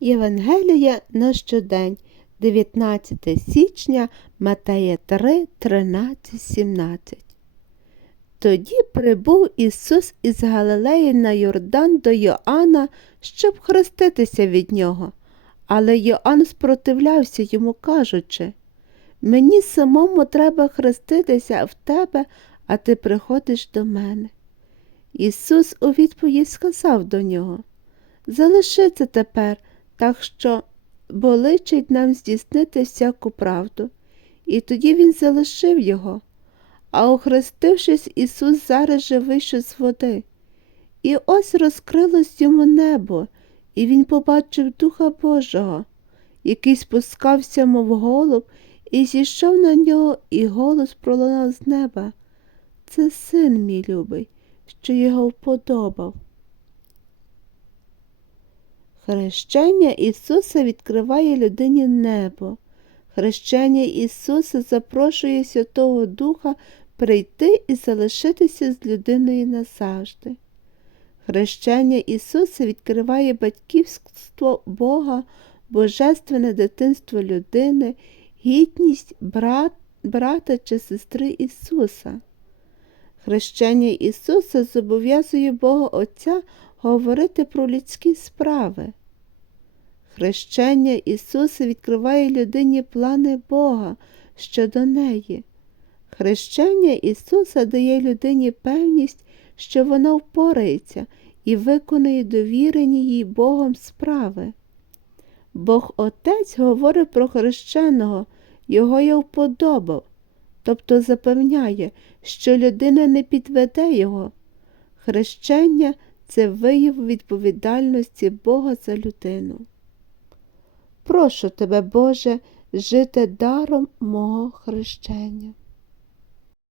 Євангелія на щодень, 19 січня, Матея 3, 13, 17. Тоді прибув Ісус із Галилеї на Йордан до Йоанна, щоб хреститися від нього. Але Йоанн спротивлявся йому, кажучи, Мені самому треба хреститися в тебе, а ти приходиш до мене. Ісус у відповідь сказав до нього Залиши це тепер, так що бо личить нам здійснити всяку правду. І тоді він залишив його. А охрестившись, Ісус зараз же вийшов з води. І ось розкрилось йому небо, і він побачив Духа Божого, який спускався, мов голуб, і зійшов на нього, і голос пролунав з неба. Це син мій любий, що його вподобав. Хрещення Ісуса відкриває людині небо. Хрещення Ісуса запрошує Святого Духа прийти і залишитися з людиною назавжди. Хрещення Ісуса відкриває батьківство Бога, божественне дитинство людини, гідність брат, брата чи сестри Ісуса. Хрещення Ісуса зобов'язує Бога Отця говорити про людські справи. Хрещення Ісуса відкриває людині плани Бога щодо неї. Хрещення Ісуса дає людині певність, що вона впорається і виконує довірені їй Богом справи. Бог Отець говорить про хрещеного, його я вподобав, тобто запевняє, що людина не підведе його. Хрещення це вияв відповідальності Бога за людину. Прошу тебе, Боже, жити даром мого хрещення.